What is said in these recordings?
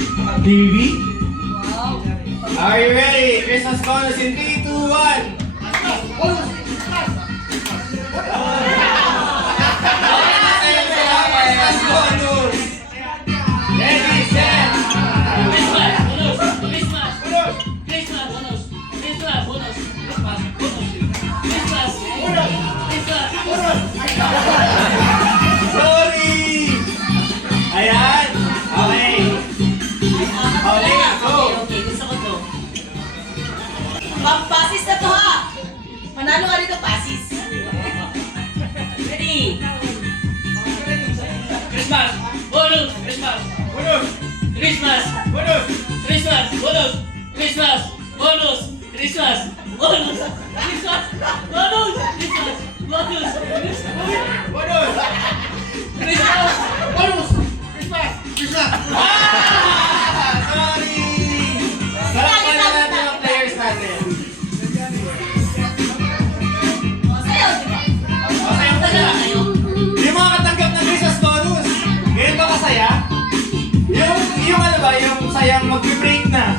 TV? Wow. Are you ready? Christmas bonus in 3, 2, 1. Christmas bonus. Ready, set. Christmas bonus. Christmas bonus. Christmas bonus. Christmas bonus. Christmas bonus. Christmas bonus. Christmas bonus. Sorry! Ayan! Okay! Okay, go! Okay, gusto ko to. Pasis na to ha! Manalo ka dito, pasis. Ready? Christmas bonus. Christmas Bonus! Christmas Bonus! Christmas bonus. Christmas bonus. Christmas bonus. Christmas bonus. Christmas bonus. Bonus! Christmas bonus. Ah! Sorry! Palakpakan natin ang players natin. Sayaw, di ba? Masaya pa na! Yung mga katanggap ng Christmas bonus, ganyan ba kasaya? Yung ano ba, yung sayang mag-break na.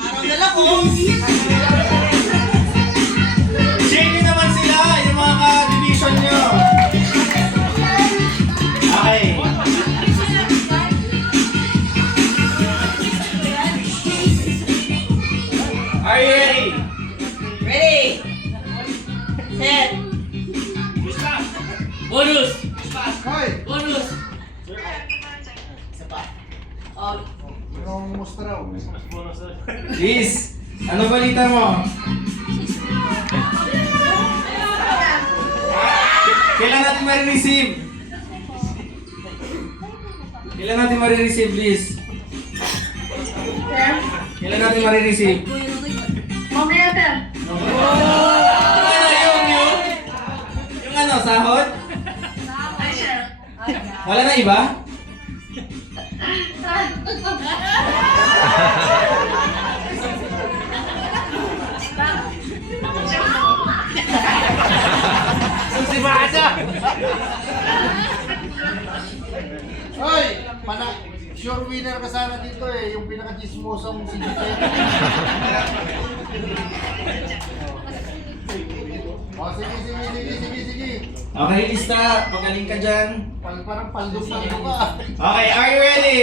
Araw na lang oh. Shake naman sila, yung mga ka-division nyo. Okay. Are you ready? Ready? Set. Bonus. Hoy! Bonus. Isa pa. Oh, Anong musta raw? Liz, ano balita mo? Kailan natin marireceive? Kailan natin marireceive, Liz? Kailan natin marireceive? Mamaya pa. Yung ano, sahod? Ay, sir. Wala na iba? Hoy! Sure winner ka sana dito eh, yung pinaka-chismosang si Jose. Oh, sige. Okay, lista. Pagaling ka dyan. Parang paldok na ito ka. Okay, are you ready?